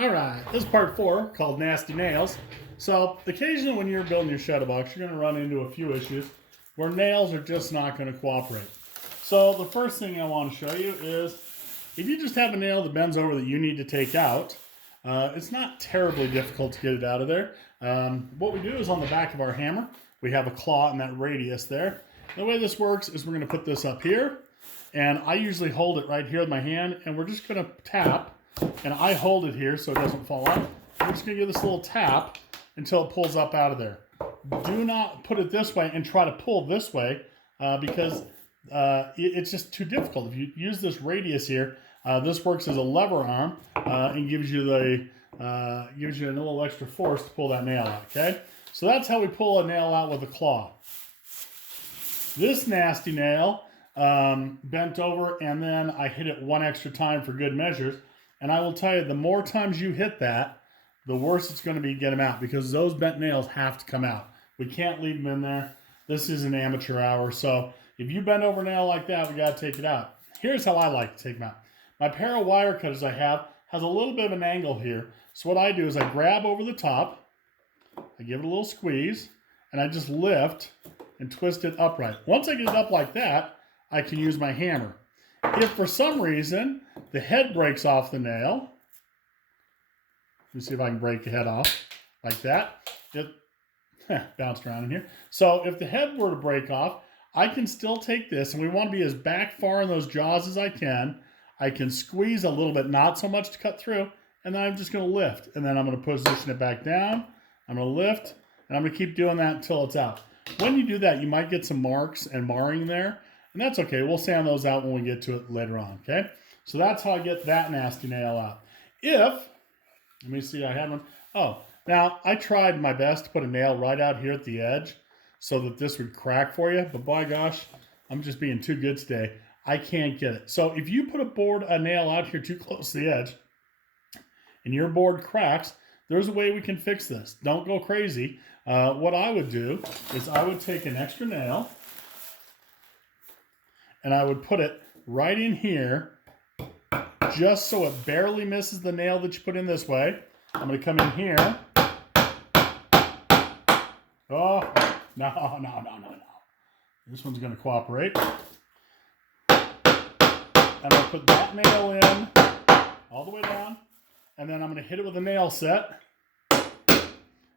All right, this is part 4 called Nasty Nails. So occasionally when you're building your shadow box, you're going to run into a few issues where nails are just not going to cooperate. So the first thing I want to show you is if you just have a nail that bends over that you need to take out, it's not terribly difficult to get it out of there. What we do is on the back of our hammer, we have a claw in that radius there. The way this works is we're going to put this up here, and I usually hold it right here with my hand, and we're just going to tap. And I hold it here so it doesn't fall out. We're just going to give this a little tap until it pulls up out of there. Do not put it this way and try to pull this way because it's just too difficult. If you use this radius here, this works as a lever arm and gives you a little extra force to pull that nail out. Okay, so that's how we pull a nail out with a claw. This nasty nail bent over, and then I hit it one extra time for good measures. And I will tell you, the more times you hit that, the worse it's going to be to get them out, because those bent nails have to come out. We can't leave them in there. This is an amateur hour, so if you bend over a nail like that, we got to take it out. Here's how I like to take them out. My pair of wire cutters I have has a little bit of an angle here. So what I do is I grab over the top, I give it a little squeeze, and I just lift and twist it upright. Once I get it up like that, I can use my hammer. If for some reason the head breaks off the nail, let me see if I can break the head off like that. It bounced around in here. So if the head were to break off, I can still take this, and we want to be as back far in those jaws as I can. I can squeeze a little bit, not so much to cut through, and then I'm just going to lift. And then I'm going to position it back down. I'm going to lift, and I'm going to keep doing that until it's out. When you do that, you might get some marks and marring there. And that's okay. We'll sand those out when we get to it later on, okay? So that's how I get that nasty nail out. Let me see, I had one. Oh, now I tried my best to put a nail right out here at the edge so that this would crack for you, but by gosh, I'm just being too good today. I can't get it. So if you put a nail out here too close to the edge and your board cracks, there's a way we can fix this. Don't go crazy. What I would do is I would take an extra nail, and I would put it right in here just so it barely misses the nail that you put in this way. I'm going to come in here. Oh, no. This one's going to cooperate. And I'll put that nail in all the way down. And then I'm going to hit it with a nail set.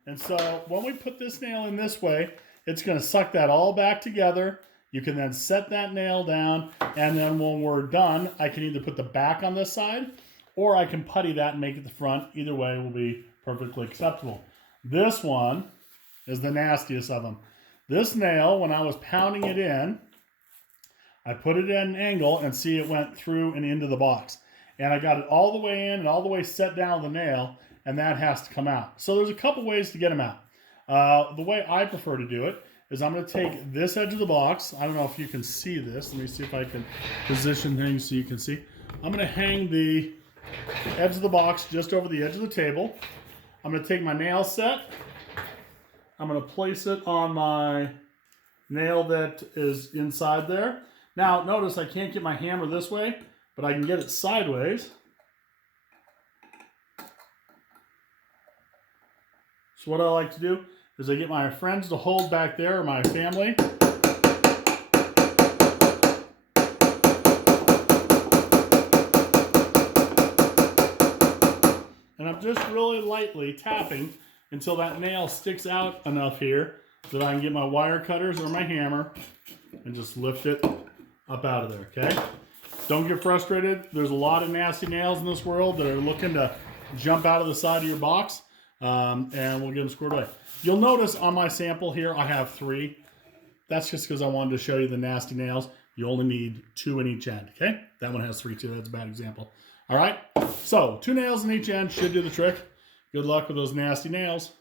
And so when we put this nail in this way, it's going to suck that all back together. You can then set that nail down, and then when we're done, I can either put the back on this side, or I can putty that and make it the front. Either way will be perfectly acceptable. This one is the nastiest of them. This nail, when I was pounding it in, I put it at an angle, and see, it went through and into the box. And I got it all the way in and all the way set down with the nail, and that has to come out. So there's a couple ways to get them out. The way I prefer to do it is I'm going to take this edge of the box. I don't know if you can see this. Let me see if I can position things so you can see. I'm going to hang the edge of the box just over the edge of the table. I'm going to take my nail set. I'm going to place it on my nail that is inside there. Now, notice I can't get my hammer this way, but I can get it sideways. So what I like to do is I get my friends to hold back there, or my family. And I'm just really lightly tapping until that nail sticks out enough here that I can get my wire cutters or my hammer and just lift it up out of there, okay? Don't get frustrated. There's a lot of nasty nails in this world that are looking to jump out of the side of your box. And we'll get them squared away. You'll notice on my sample here, I have 3. That's just because I wanted to show you the nasty nails. You only need 2 in each end, okay? That one has 3 too. That's a bad example. All right? So 2 nails in each end should do the trick. Good luck with those nasty nails.